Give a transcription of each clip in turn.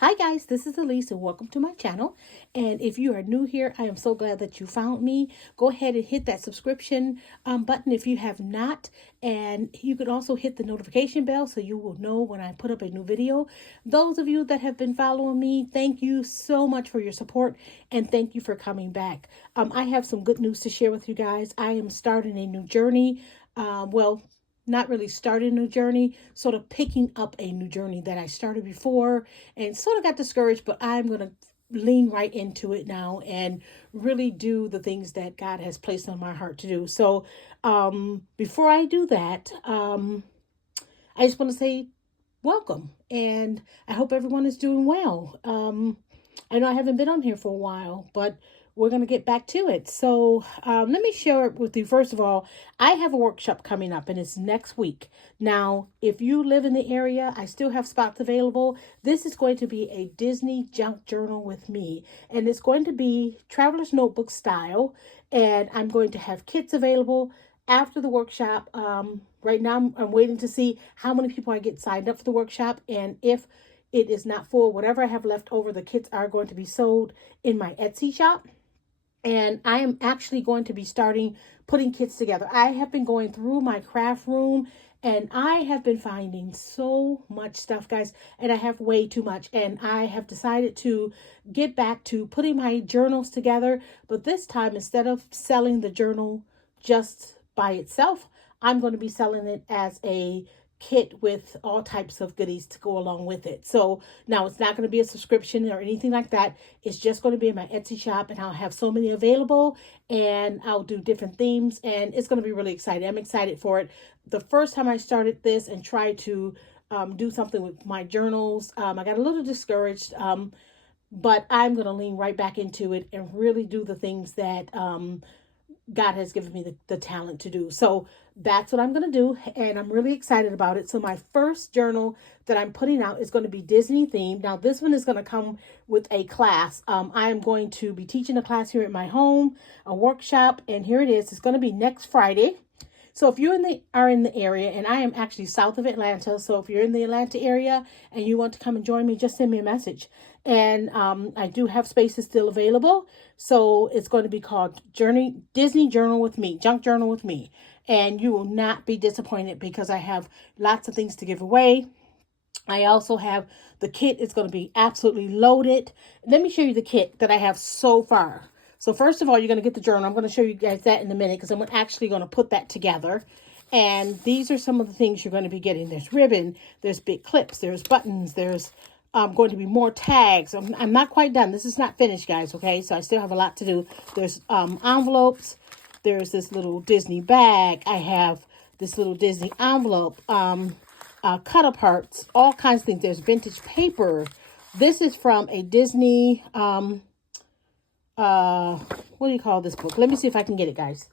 Hi guys, this is Alease and welcome to my channel. And if you are new here, I am so glad that you found me. Go ahead and hit that subscription button if you have not. And you can also hit the notification bell so you will know when I put up a new video. Those of you that have been following me, thank you so much for your support and thank you for coming back. I have some good news to share with you guys. I am starting a new journey. Not really starting a new journey, sort of picking up a new journey that I started before and sort of got discouraged, but I'm going to lean right into it now and really do the things that God has placed on my heart to do. So before I do that, I just want to say welcome and I hope everyone is doing well. I know I haven't been on here for a while, but we're going to get back to it. So let me share it with you. First of all, I have a workshop coming up and it's next week. Now, if you live in the area, I still have spots available. This is going to be a Disney junk journal with me. And it's going to be traveler's notebook style. And I'm going to have kits available after the workshop. Right now, I'm waiting to see how many people I get signed up for the workshop. And if it is not full, whatever I have left over, the kits are going to be sold in my Etsy shop. And I am actually going to be starting putting kits together. I have been going through my craft room and I have been finding so much stuff, guys, and I have way too much. And I have decided to get back to putting my journals together. But this time, instead of selling the journal just by itself, I'm going to be selling it as a kit with all types of goodies to go along with it. So now it's not going to be a subscription or anything like that. It's just going to be in my Etsy shop and I'll have so many available and I'll do different themes and it's going to be really exciting. I'm excited for it. The first time I started this and tried to do something with my journals, I got a little discouraged, but I'm going to lean right back into it and really do the things that God has given me the talent to do. So that's what I'm going to do. And I'm really excited about it. So my first journal that I'm putting out is going to be Disney themed. Now this one is going to come with a class. I am going to be teaching a class here at my home, a workshop. And here it is. It's going to be next Friday. So if you are in the area, and I am actually south of Atlanta, so if you're in the Atlanta area and you want to come and join me, just send me a message. And I do have spaces still available. So it's going to be called Disney Journal with Me, Junk Journal with Me. And you will not be disappointed because I have lots of things to give away. I also have the kit. It's going to be absolutely loaded. Let me show you the kit that I have so far. So first of all, you're going to get the journal. I'm going to show you guys that in a minute because I'm actually going to put that together. And these are some of the things you're going to be getting. There's ribbon, there's big clips, there's buttons, there's going to be more tags. I'm not quite done. This is not finished, guys, okay? So I still have a lot to do. There's envelopes. There's this little Disney bag. I have this little Disney envelope, cut aparts, all kinds of things. There's vintage paper. This is from a Disney, what do you call this book? Let me see if I can get it, guys.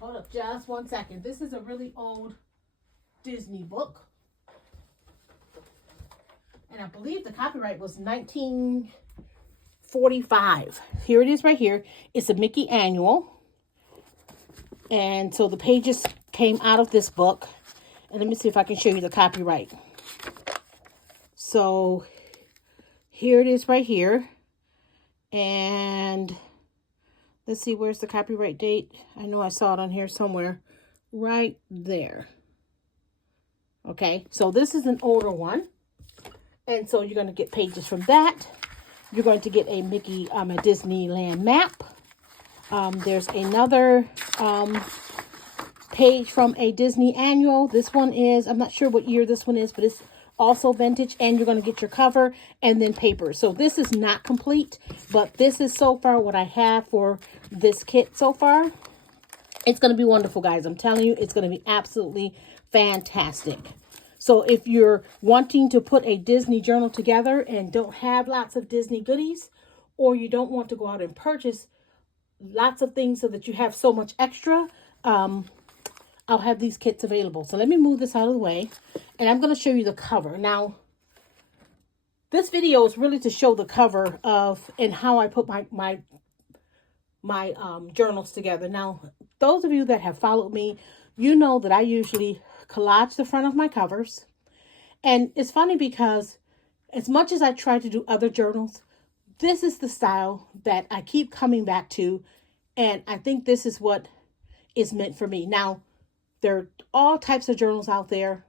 Hold up just one second. This is a really old Disney book. And I believe the copyright was 1945. Here it is right here. It's a Mickey annual. And so the pages came out of this book. And let me see if I can show you the copyright. So here it is right here. And let's see, where's the copyright date? I know I saw it on here somewhere. Right there. Okay, so this is an older one. And so you're going to get pages from that. You're going to get a Mickey, a Disneyland map. There's another page from a Disney annual. This one is, I'm not sure what year this one is, but it's also vintage. And you're going to get your cover and then paper. So this is not complete, but this is so far what I have for this kit so far. It's going to be wonderful, guys. I'm telling you, it's going to be absolutely fantastic. So if you're wanting to put a Disney journal together and don't have lots of Disney goodies, or you don't want to go out and purchase lots of things so that you have so much extra, I'll have these kits available. So let me move this out of the way and I'm going to show you the cover. Now, this video is really to show the cover of and how I put my journals together. Now, those of you that have followed me, you know that I usually collage the front of my covers. And it's funny because as much as I try to do other journals, this is the style that I keep coming back to. And I think this is what is meant for me. Now, there are all types of journals out there.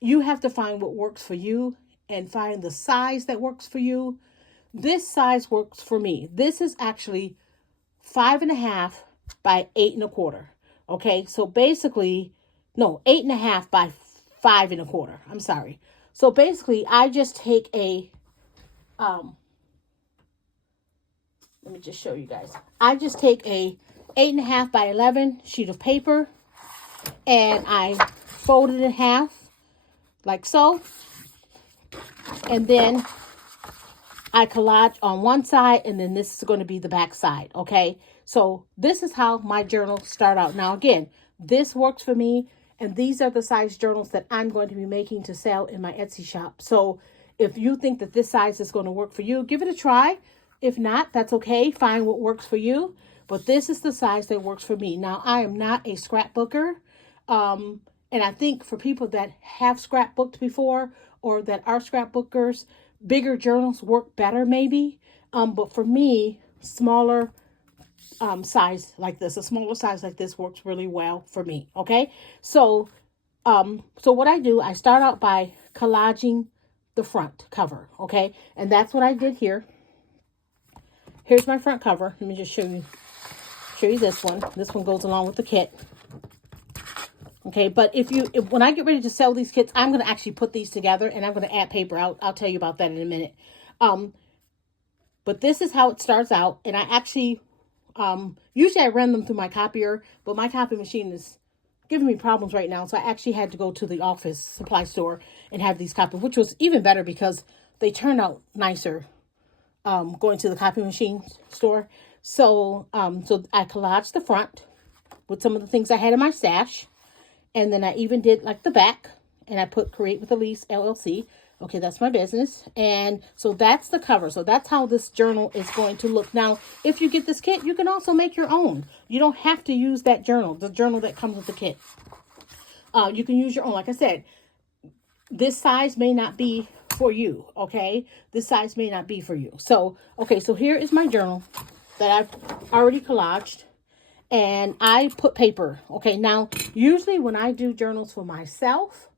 You have to find what works for you and find the size that works for you. This size works for me. This is actually 5.5 by 8.25. Okay, so basically, no, 8.5 by 5.25. I'm sorry. So basically, I just take a, let me just show you guys. I just take a 8.5 by 11 sheet of paper, and I fold it in half like so. And then I collage on one side, and then this is going to be the back side. Okay, so this is how my journals start out. Now, again, this works for me, and these are the size journals that I'm going to be making to sell in my Etsy shop. So if you think that this size is going to work for you, give it a try. If not, that's okay. Find what works for you. But this is the size that works for me. Now, I am not a scrapbooker. And I think for people that have scrapbooked before or that are scrapbookers, bigger journals work better maybe. But for me, smaller size like this, a smaller size like this works really well for me. Okay. So what I do, I start out by collaging the front cover. Okay. And that's what I did here. Here's my front cover. Let me just show you this one. This one goes along with the kit. Okay, but when I get ready to sell these kits, I'm going to actually put these together, and I'm going to add paper. I'll tell you about that in a minute. But this is how it starts out, and I actually, usually I run them through my copier, but my copy machine is giving me problems right now, so I actually had to go to the office supply store and have these copied, which was even better because they turn out nicer going to the copy machine store. So I collaged the front with some of the things I had in my stash. And then I even did like the back, and I put Create with Alease LLC. Okay, that's my business. And so that's the cover. So that's how this journal is going to look. Now, if you get this kit, you can also make your own. You don't have to use that journal, the journal that comes with the kit. You can use your own. Like I said, this size may not be for you, okay? This size may not be for you. So, okay, so here is my journal that I've already collaged. And I put paper. Okay, now, usually when I do journals for myself,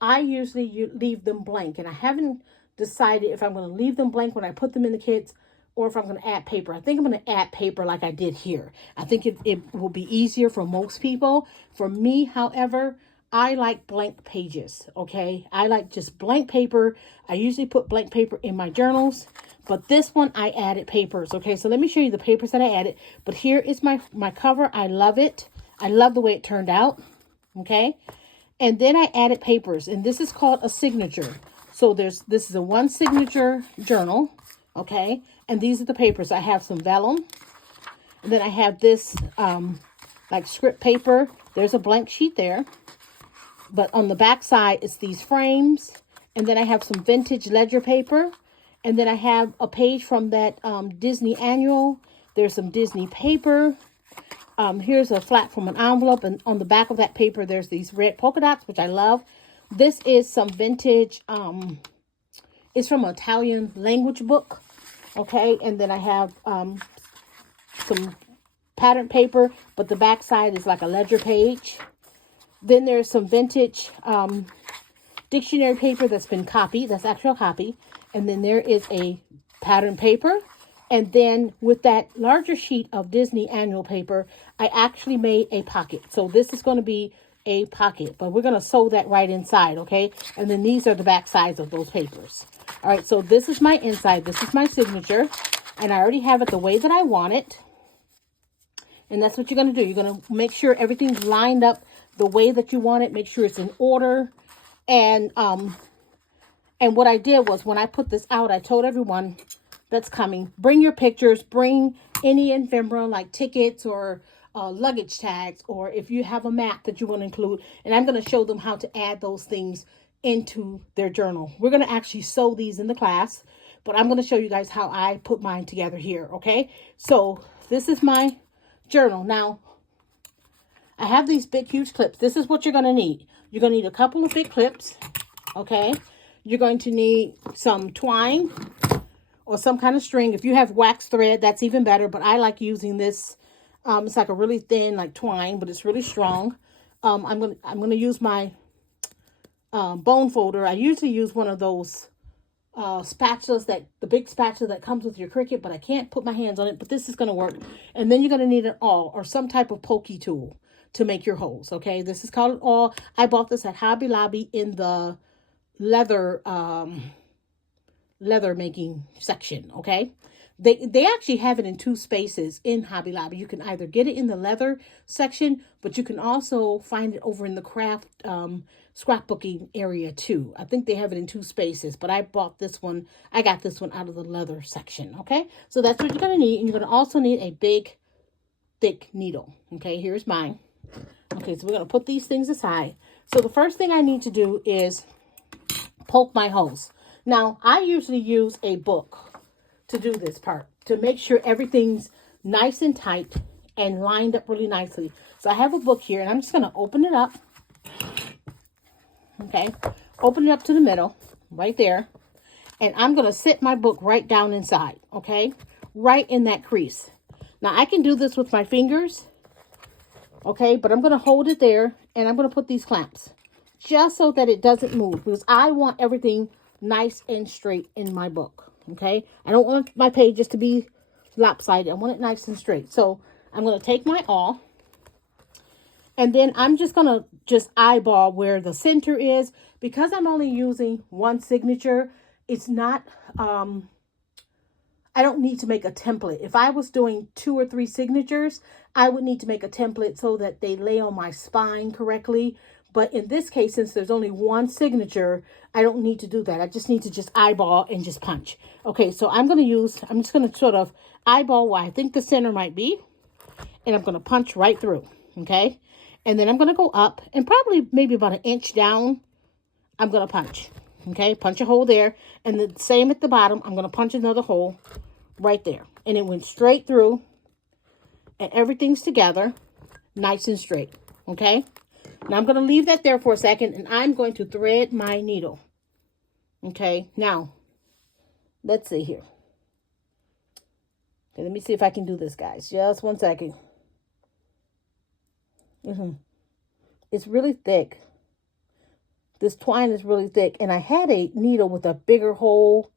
I usually leave them blank. And I haven't decided if I'm going to leave them blank when I put them in the kits or if I'm going to add paper. I think I'm going to add paper like I did here. I think it will be easier for most people. For me, however, I like blank pages, okay? I like just blank paper. I usually put blank paper in my journals. But this one, I added papers. Okay, so let me show you the papers that I added. But here is my cover. I love it. I love the way it turned out. Okay. And then I added papers. And this is called a signature. So this is a one signature journal. Okay. And these are the papers. I have some vellum. And then I have this like script paper. There's a blank sheet there. But on the back side, it's these frames. And then I have some vintage ledger paper. And then I have a page from that Disney annual. There's some Disney paper. Here's a flap from an envelope. And on the back of that paper, there's these red polka dots, which I love. This is some vintage. It's from an Italian language book. Okay. And then I have some pattern paper. But the back side is like a ledger page. Then there's some vintage dictionary paper that's been copied. That's actual copy. And then there is a pattern paper. And then with that larger sheet of Disney annual paper, I actually made a pocket. So this is going to be a pocket, but we're going to sew that right inside, okay? And then these are the back sides of those papers. All right, so this is my inside. This is my signature. And I already have it the way that I want it. And that's what you're going to do. You're going to make sure everything's lined up the way that you want it. Make sure it's in order. And what I did was when I put this out, I told everyone that's coming, bring your pictures, bring any ephemera like tickets or luggage tags, or if you have a map that you want to include. And I'm going to show them how to add those things into their journal. We're going to actually sew these in the class, but I'm going to show you guys how I put mine together here. Okay. So this is my journal. Now I have these big, huge clips. This is what you're going to need. You're going to need a couple of big clips. Okay. You're going to need some twine or some kind of string. If you have wax thread, that's even better. But I like using this. It's like a really thin, like twine, but it's really strong. I'm gonna use my bone folder. I usually use one of those spatulas, the big spatula that comes with your Cricut, but I can't put my hands on it. But this is gonna work. And then you're gonna need an awl or some type of pokey tool to make your holes. Okay, this is called an awl. I bought this at Hobby Lobby in the leather making section. Okay, they actually have it in 2 spaces in Hobby Lobby. You can either get it in the leather section, but you can also find it over in the craft scrapbooking area too. I think they have it in 2 spaces, but I got this one out of the leather section. Okay, so that's what you're going to need. And you're going to also need a big thick needle. Okay, here's mine. Okay, so we're going to put these things aside. So the first thing I need to do is poke my holes. Now, I usually use a book to do this part, to make sure everything's nice and tight and lined up really nicely. So I have a book here, and I'm just going to open it up. Okay, open it up to the middle, right there. And I'm going to sit my book right down inside, okay? Right in that crease. Now, I can do this with my fingers, okay? But I'm going to hold it there, and I'm going to put these clamps just so that it doesn't move, because I want everything nice and straight in my book, okay? I don't want my pages to be lopsided. I want it nice and straight. So I'm going to take my awl, and then I'm just going to eyeball where the center is. Because I'm only using one signature, it's not, I don't need to make a template. If I was doing 2 or 3 signatures, I would need to make a template so that they lay on my spine correctly. But in this case, since there's only one signature, I don't need to do that. I just need to just eyeball and just punch. Okay, so I'm just going to sort of eyeball where I think the center might be. And I'm going to punch right through, okay? And then I'm going to go up and probably maybe about 1 inch down, I'm going to punch, okay? Punch a hole there. And the same at the bottom, I'm going to punch another hole right there. And it went straight through. And everything's together, nice and straight, okay? Now I'm going to leave that there for a second, and I'm going to thread my needle. Okay, now, let's see here. Okay, let me see if I can do this, guys. Just 1 second. It's really thick. This twine is really thick, and I had a needle with a bigger hole,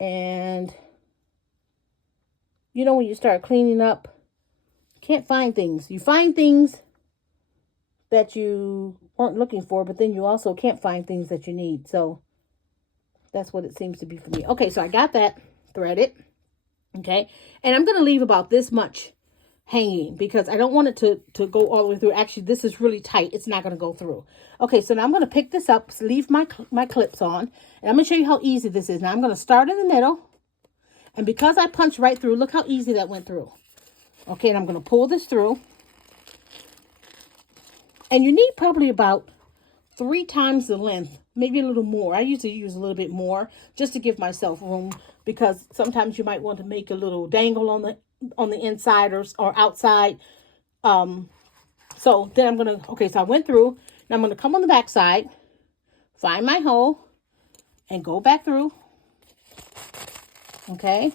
and you know when you start cleaning up, you can't find things. You find things that you weren't looking for, but then you also can't find things that you need. So that's what it seems to be for me. Okay, so I got that threaded. Okay, and I'm going to leave about this much hanging because I don't want it to go all the way through. Actually, this is really tight. It's not going to go through. Okay, so now I'm going to pick this up, leave my clips on, and I'm going to show you how easy this is. Now I'm going to start in the middle, and because I punched right through, look how easy that went through. Okay, and I'm going to pull this through. And you need probably about 3 times the length, maybe a little more. I usually use a little bit more just to give myself room, because sometimes you might want to make a little dangle on the inside or outside. So then I'm going to, okay, so I went through. Now I'm going to come on the back side, find my hole, and go back through. Okay.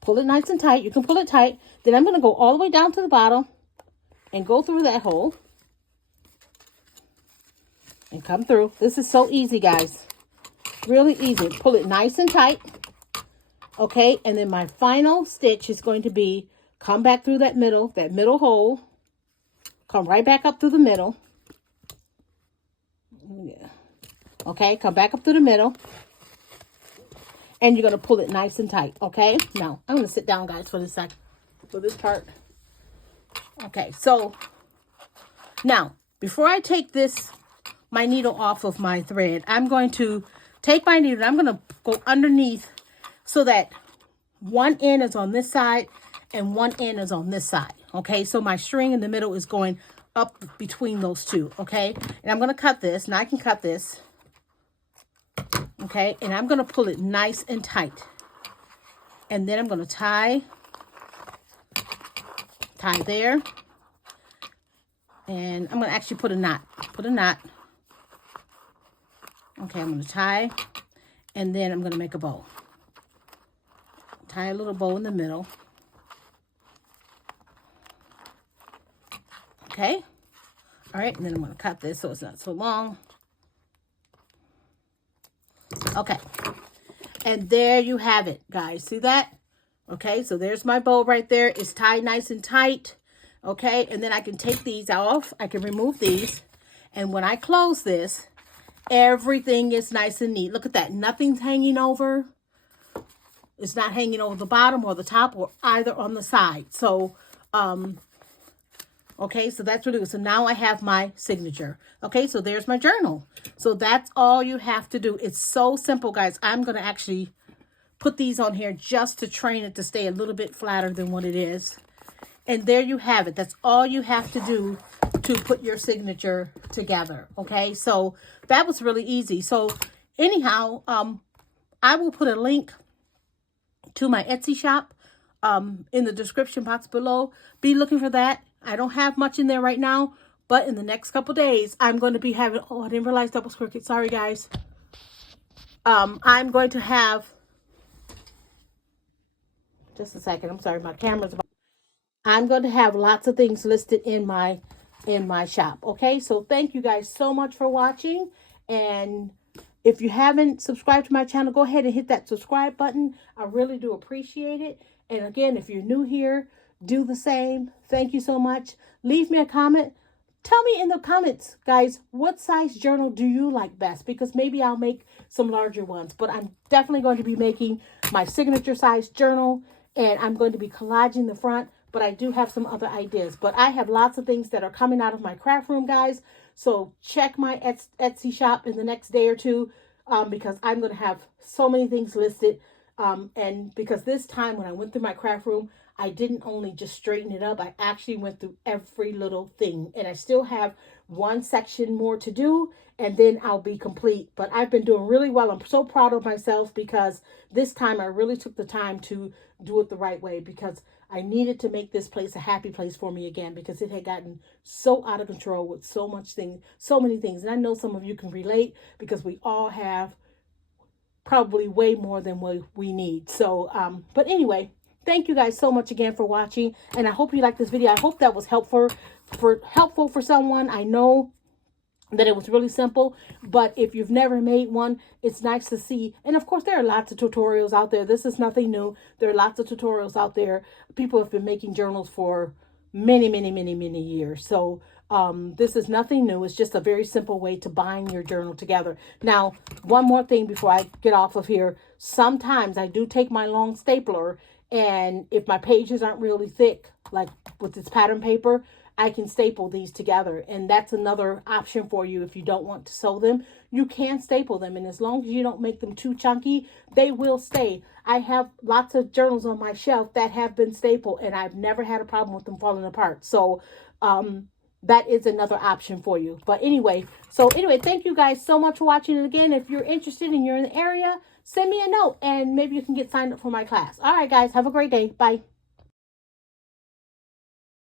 Pull it nice and tight. You can pull it tight. Then I'm going to go all the way down to the bottom and go through that hole. And come through. This is so easy, guys. Really easy. Pull it nice and tight. Okay, and then my final stitch is going to be come back through that middle hole. Come right back up through the middle. Yeah. Okay, come back up through the middle. And you're going to pull it nice and tight. Okay, now I'm going to sit down, guys, for this part. Okay, so now before I take my needle off of my thread, I'm going to take my needle, I'm going to go underneath so that one end is on this side and one end is on this side. Okay, so my string in the middle is going up between those two. Okay, and I'm going to cut this. Now I can cut this. Okay, and I'm going to pull it nice and tight. And then I'm going to tie there. And I'm going to actually put a knot. Okay, I'm going to tie, and then I'm going to make a bow. Tie a little bow in the middle. Okay. All right, and then I'm going to cut this so it's not so long. Okay. And there you have it, guys. See that? Okay, so there's my bow right there. It's tied nice and tight. Okay, and then I can take these off. I can remove these. And when I close this, everything is nice and neat. Look at that. Nothing's hanging over. It's not hanging over the bottom or the top or either on the side. So, okay, so that's really good. So now I have my signature. Okay, so there's my journal. So that's all you have to do. It's so simple, guys. I'm going to actually put these on here just to train it to stay a little bit flatter than what it is. And there you have it. That's all you have to do to put your signature together. Okay, so that was really easy. So anyhow, I will put a link to my Etsy shop in the description box below. Be looking for that. I don't have much in there right now, but in the next couple days, I'm going to be having, oh, I didn't realize that was crooked. Sorry, guys. I'm going to have, just a second. I'm sorry, my camera's about. I'm going to have lots of things listed in my shop. Okay, so thank you guys so much for watching. And if you haven't subscribed to my channel, go ahead and hit that subscribe button. I really do appreciate it. And again, if you're new here, do the same. Thank you so much. Leave me a comment. Tell me in the comments, guys, what size journal do you like best? Because maybe I'll make some larger ones. But I'm definitely going to be making my signature size journal. And I'm going to be collaging the front. But I do have some other ideas. But I have lots of things that are coming out of my craft room, guys. So check my Etsy shop in the next day or two. Because I'm going to have so many things listed. And because this time when I went through my craft room, I didn't only just straighten it up. I actually went through every little thing. And I still have one section more to do. And then I'll be complete. But I've been doing really well. I'm so proud of myself because this time I really took the time to do it the right way. Because I needed to make this place a happy place for me again. Because it had gotten so out of control with so many things. And I know some of you can relate because we all have probably way more than what we need. So, but anyway, thank you guys so much again for watching. And I hope you liked this video. I hope that was helpful for someone. I know that it was really simple, but if you've never made one, it's nice to see. And of course, there are lots of tutorials out there. This is nothing new. There are lots of tutorials out there. People have been making journals for many years. So this is nothing new. It's just a very simple way to bind your journal together. Now, one more thing before I get off of here. Sometimes I do take my long stapler, and if my pages aren't really thick, like with this pattern paper, I can staple these together. And that's another option for you. If you don't want to sew them, you can staple them. And as long as you don't make them too chunky, they will stay. I have lots of journals on my shelf that have been stapled, and I've never had a problem with them falling apart. So that is another option for you. But anyway, thank you guys so much for watching. And again, if you're interested and you're in the area, send me a note and maybe you can get signed up for my class. All right, guys, have a great day. Bye.